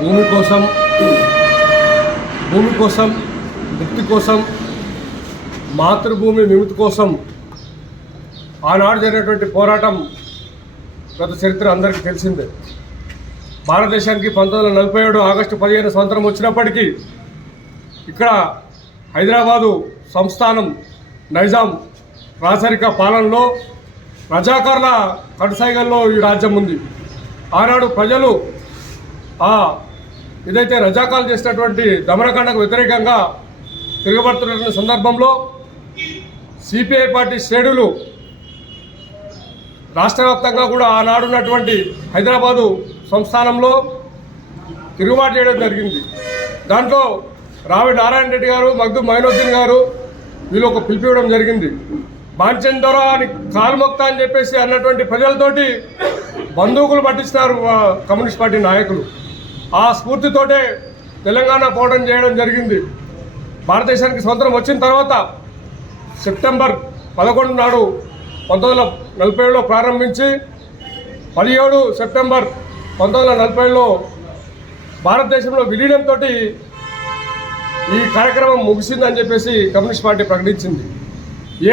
భూమి కోసం భూమి కోసం వ్యక్తి కోసం మాతృభూమి విముక్తి కోసం ఆనాడు జరిగినటువంటి పోరాటం గత చరిత్ర అందరికీ తెలిసిందే. భారతదేశానికి పంతొమ్మిది వందల నలభై ఏడు ఆగస్టు పదిహేను సంవత్సరం వచ్చినప్పటికీ ఇక్కడ హైదరాబాదు సంస్థానం నైజాం రాచరిక పాలనలో ప్రజాకరణ కడసాయిగల్లో ఈ రాజ్యం ఉంది. ఆనాడు ప్రజలు ఆ ఏదైతే రజాకాలు చేసినటువంటి దమరకాండకు వ్యతిరేకంగా తిరగబడుతున్న సందర్భంలో సిపిఐ పార్టీ శ్రేణులు రాష్ట్ర వ్యాప్తంగా కూడా ఆనాడు ఉన్నటువంటి హైదరాబాదు సంస్థానంలో తిరుగుబాటు చేయడం జరిగింది. దాంట్లో రావి నారాయణ రెడ్డి గారు మగ్దు మైనోద్దీన్ గారు వీళ్ళు ఒక పిలిపివ్వడం జరిగింది. బాంచందొర అని కాల్మొక్త అని చెప్పేసి అన్నటువంటి ప్రజలతోటి బంధువులు పట్టిస్తున్నారు కమ్యూనిస్ట్ పార్టీ నాయకులు. ఆ స్ఫూర్తితోటే తెలంగాణ పోవడం చేయడం జరిగింది. భారతదేశానికి స్వతంత్రం వచ్చిన తర్వాత సెప్టెంబర్ పదకొండు నాడు పంతొమ్మిది వందల నలభై ఏడులో ప్రారంభించి పదిహేడు సెప్టెంబర్ పంతొమ్మిది వందల నలభై ఏడులో భారతదేశంలో విలీనంతో ఈ కార్యక్రమం ముగిసిందని చెప్పేసి కమ్యూనిస్ట్ పార్టీ ప్రకటించింది.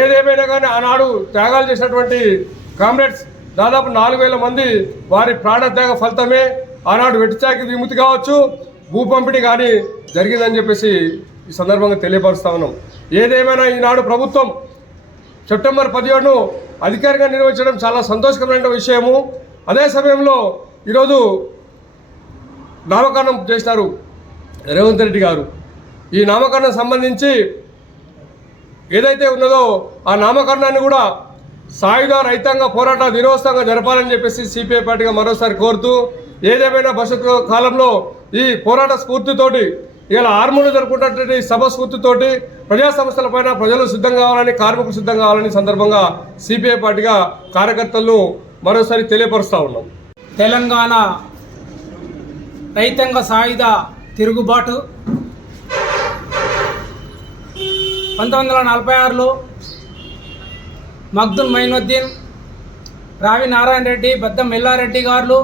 ఏదేమైనా కానీ ఆనాడు త్యాగాలు చేసినటువంటి కామ్రేడ్స్ దాదాపు నాలుగు వేల మంది వారి ప్రాణత్యాగ ఫలితమే ఆనాడు వెట్టిచాకి విముక్తి కావచ్చు. భూ పంపిణీ కానీ జరిగిందని చెప్పేసి ఈ సందర్భంగా తెలియపరుస్తా ఉన్నాం. ఏదేమైనా ఈనాడు ప్రభుత్వం సెప్టెంబర్ పదిహేడును అధికారికంగా నిర్వహించడం చాలా సంతోషకరమైన విషయము. అదే సమయంలో ఈరోజు నామకరణం చేస్తారు రేవంత్ రెడ్డి గారు. ఈ నామకరణం సంబంధించి ఏదైతే ఉన్నదో ఆ నామకరణాన్ని కూడా సాయుధ రైతాంగ పోరాట దినోత్సవంగా జరపాలని చెప్పేసి సిపిఐ పార్టీగా మరోసారి కోరుతూ ఏదేమైనా భవిష్యత్తు కాలంలో ఈ పోరాట స్ఫూర్తితోటి ఇలా ఆర్మూలు జరుపుకున్నటువంటి సభ స్ఫూర్తితోటి ప్రజా సమస్యలపైన ప్రజలు సిద్ధం కావాలని కార్మికులు సిద్ధం కావాలని సందర్భంగా సిపిఐ పార్టీగా కార్యకర్తలను మరోసారి తెలియపరుస్తూ ఉన్నాం. తెలంగాణ రైతాంగ సాయుధ తిరుగుబాటు పంతొమ్మిది వందల నలభై ఆరులో మగ్దుల్ మైనుద్దీన్ రావి నారాయణ రెడ్డి బద్దం ఎల్లారెడ్డి గారు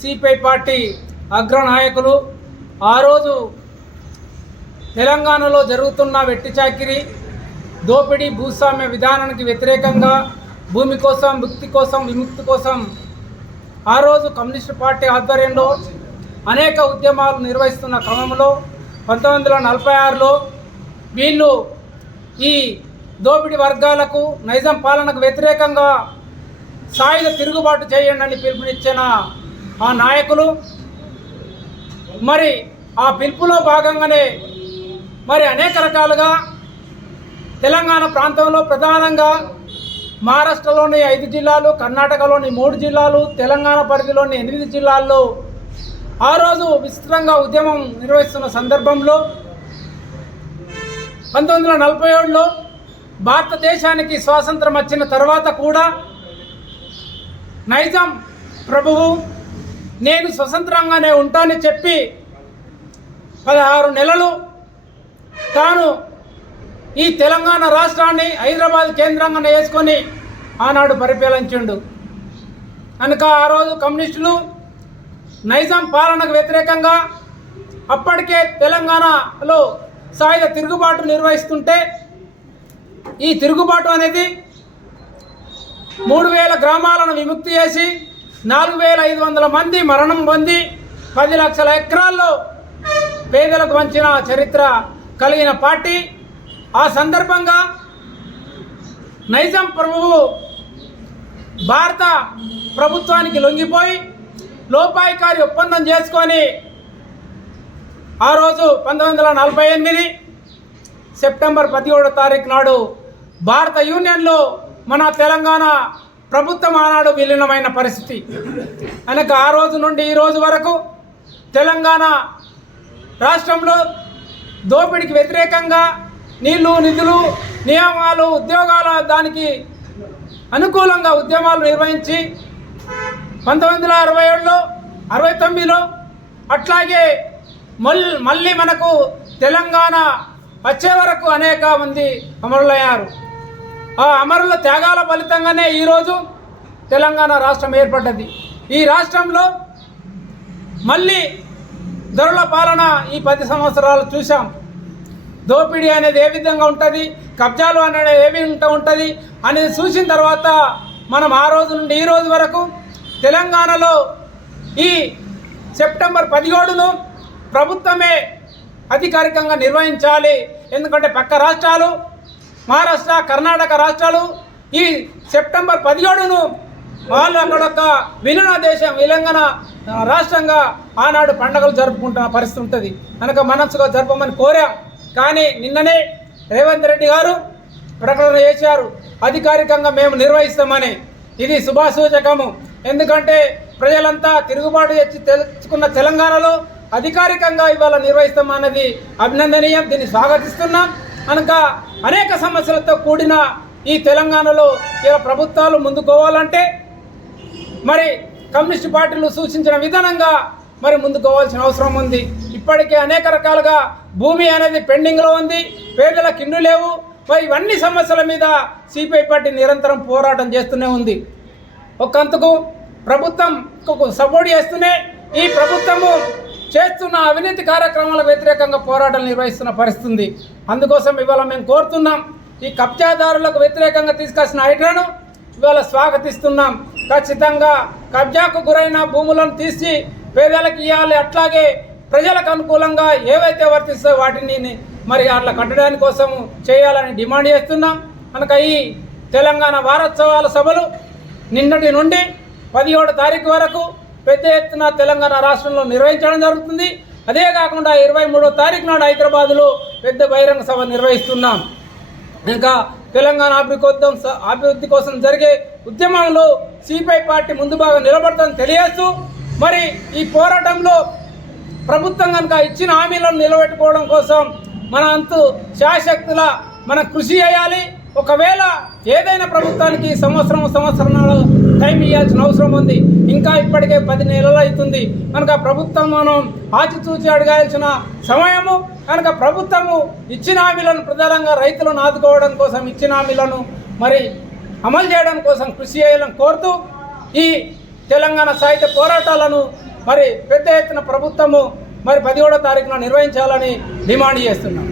సిపిఐ పార్టీ అగ్రనాయకులు. ఆ రోజు తెలంగాణలో జరుగుతున్న వెట్టి చాకిరి దోపిడీ భూస్వామ్య విధానానికి వ్యతిరేకంగా భూమి కోసం ముక్తి కోసం విముక్తి కోసం ఆ రోజు కమ్యూనిస్ట్ పార్టీ ఆధ్వర్యంలో అనేక ఉద్యమాలు నిర్వహిస్తున్న క్రమంలో పంతొమ్మిది వందల నలభై ఆరులో వీళ్ళు ఈ దోపిడీ వర్గాలకు నైజం పాలనకు వ్యతిరేకంగా సాయుధ తిరుగుబాటు చేయండి అని పిలుపునిచ్చిన ఆ నాయకులు. మరి ఆ పిలుపులో భాగంగానే మరి అనేక రకాలుగా తెలంగాణ ప్రాంతంలో ప్రధానంగా మహారాష్ట్రలోని ఐదు జిల్లాలు కర్ణాటకలోని మూడు జిల్లాలు తెలంగాణ పరిధిలోని ఎనిమిది జిల్లాల్లో ఆ రోజు విస్తృతంగా ఉద్యమం నిర్వహిస్తున్న సందర్భంలో పంతొమ్మిది వందల నలభై ఏడులో భారతదేశానికి స్వాతంత్రం వచ్చిన తర్వాత కూడా నైజాం ప్రభువు నేను స్వతంత్రంగానే ఉంటానని చెప్పి పదహారు నెలలు తాను ఈ తెలంగాణ రాష్ట్రాన్ని హైదరాబాద్ కేంద్రంగా వేసుకొని ఆనాడు పరిపాలించిండు. కనుక ఆ రోజు కమ్యూనిస్టులు నైజాం పాలనకు వ్యతిరేకంగా అప్పటికే తెలంగాణలో సాయుధ తిరుగుబాటు నిర్వహిస్తుంటే ఈ తిరుగుబాటు అనేది మూడు వేల గ్రామాలను విముక్తి చేసి నాలుగు వేల ఐదు వందల మంది మరణం పొంది పది లక్షల ఎకరాల్లో పేదలకు వంచిన చరిత్ర కలిగిన పార్టీ. ఆ సందర్భంగా నైజాం ప్రభువు భారత ప్రభుత్వానికి లొంగిపోయి లోపాయికారి ఒప్పందం చేసుకొని ఆ రోజు పంతొమ్మిది వందల నలభై ఎనిమిది సెప్టెంబర్ పదిహేడో తారీఖు నాడు భారత యూనియన్లో మన తెలంగాణ ప్రభుత్వం ఆనాడు విలీనమైన పరిస్థితి. కనుక ఆ రోజు నుండి ఈ రోజు వరకు తెలంగాణ రాష్ట్రంలో దోపిడీకి వ్యతిరేకంగా నీళ్ళు నిధులు నియమాలు ఉద్యోగాల దానికి అనుకూలంగా ఉద్యమాలు నిర్వహించి పంతొమ్మిది వందల అరవై ఏడులో అరవై తొమ్మిదిలో అట్లాగే మల్ మళ్ళీ మనకు తెలంగాణ వచ్చే వరకు అనేక మంది అమరులయ్యారు. ఆ అమరుల త్యాగాల ఫలితంగానే ఈరోజు తెలంగాణ రాష్ట్రం ఏర్పడ్డది. ఈ రాష్ట్రంలో మళ్ళీ ధరల పాలన ఈ పది సంవత్సరాలు చూసాం దోపిడీ అనేది ఏ విధంగా ఉంటుంది? కబ్జాలు అనేది ఏ విధంగా ఉంటుంది? అనేది చూసిన తర్వాత మనం ఆ రోజు నుండి ఈ రోజు వరకు తెలంగాణలో ఈ సెప్టెంబర్ పదిహేడును ప్రభుత్వమే అధికారికంగా నిర్వహించాలి. ఎందుకంటే పక్క రాష్ట్రాలు మహారాష్ట్ర కర్ణాటక రాష్ట్రాలు ఈ సెప్టెంబర్ పదిహేడును వాళ్ళు అక్కడ ఒక విలీన దేశం విలంగన రాష్ట్రంగా ఆనాడు పండుగలు జరుపుకుంటున్న పరిస్థితి ఉంటుంది. కనుక మనస్సుగా జరపమని కోరాం. కానీ నిన్ననే రేవంత్ రెడ్డి గారు ప్రకటన చేశారు. అధికారికంగా మేము నిర్వహిస్తామని. ఇది శుభాసూచకము ఎందుకంటే ప్రజలంతా తిరుగుబాటు తెచ్చి తెలుసుకున్న తెలంగాణలో అధికారికంగా ఇవాళ నిర్వహిస్తామన్నది అభినందనీయం. దీన్ని స్వాగతిస్తున్నాం. కనుక అనేక సమస్యలతో కూడిన ఈ తెలంగాణలో ఇలా ప్రభుత్వాలు ముందుకోవాలంటే మరి కమ్యూనిస్ట్ పార్టీలు సూచించిన విధానంగా మరి ముందుకోవాల్సిన అవసరం ఉంది. ఇప్పటికే అనేక రకాలుగా భూమి అనేది పెండింగ్లో ఉంది పేదలకు ఇల్లు లేవు. మరి ఇవన్నీ సమస్యల మీద సిపిఐ పార్టీ నిరంతరం పోరాటం చేస్తూనే ఉంది. ఒకంతకు ప్రభుత్వం సపోర్ట్ చేస్తూనే ఈ ప్రభుత్వము చేస్తున్న అవినీతి కార్యక్రమాలకు వ్యతిరేకంగా పోరాటం నిర్వహిస్తున్న పరిస్థితి అందుకోసం ఇవాళ మేము కోరుతున్నాం ఈ కబ్జాదారులకు వ్యతిరేకంగా తీసుకొచ్చిన హైడ్రాను ఇవాళ స్వాగతిస్తున్నాం. ఖచ్చితంగా కబ్జాకు గురైన భూములను తీసి పేదలకు ఇవ్వాలి. అట్లాగే ప్రజలకు అనుకూలంగా ఏవైతే వర్తిస్తాయో వాటిని మరి అట్లా కట్టడానికి కోసం చేయాలని డిమాండ్ చేస్తున్నాం. కనుక ఈ తెలంగాణ వారోత్సవాల సభలు నిన్నటి నుండి పదిహేడు తారీఖు వరకు పెద్ద ఎత్తున తెలంగాణ రాష్ట్రంలో నిర్వహించడం జరుగుతుంది. అదే కాకుండా ఇరవై మూడో తారీఖు నాడు హైదరాబాద్లో పెద్ద బహిరంగ సభ నిర్వహిస్తున్నాం. ఇంకా తెలంగాణ అభివృద్ధి అభివృద్ధి కోసం జరిగే ఉద్యమంలో సిపిఐ పార్టీ ముందు భాగం నిలబడతామని తెలియస్తూ మరి ఈ పోరాటంలో ప్రభుత్వం కనుక ఇచ్చిన హామీలను నిలబెట్టుకోవడం కోసం మన అంతు శాశక్తుల మన కృషి చేయాలి. ఒకవేళ ఏదైనా ప్రభుత్వానికి సంవత్సరం సంవత్సరాలు టైం ఇవ్వాల్సిన అవసరం ఉంది. ఇంకా ఇప్పటికే పది నెలలు అవుతుంది. కనుక ప్రభుత్వం మనం ఆచితూచి అడగాల్సిన సమయము కనుక ప్రభుత్వము ఇచ్చిన హామీలను ప్రధానంగా రైతులను ఆదుకోవడం కోసం ఇచ్చిన హామీలను మరి అమలు చేయడం కోసం కృషి చేయాలని కోరుతూ ఈ తెలంగాణ సాహిత్య పోరాటాలను మరి పెద్ద ఎత్తున ప్రభుత్వము మరి పదిహేడో తారీఖున నిర్వహించాలని డిమాండ్ చేస్తున్నాం.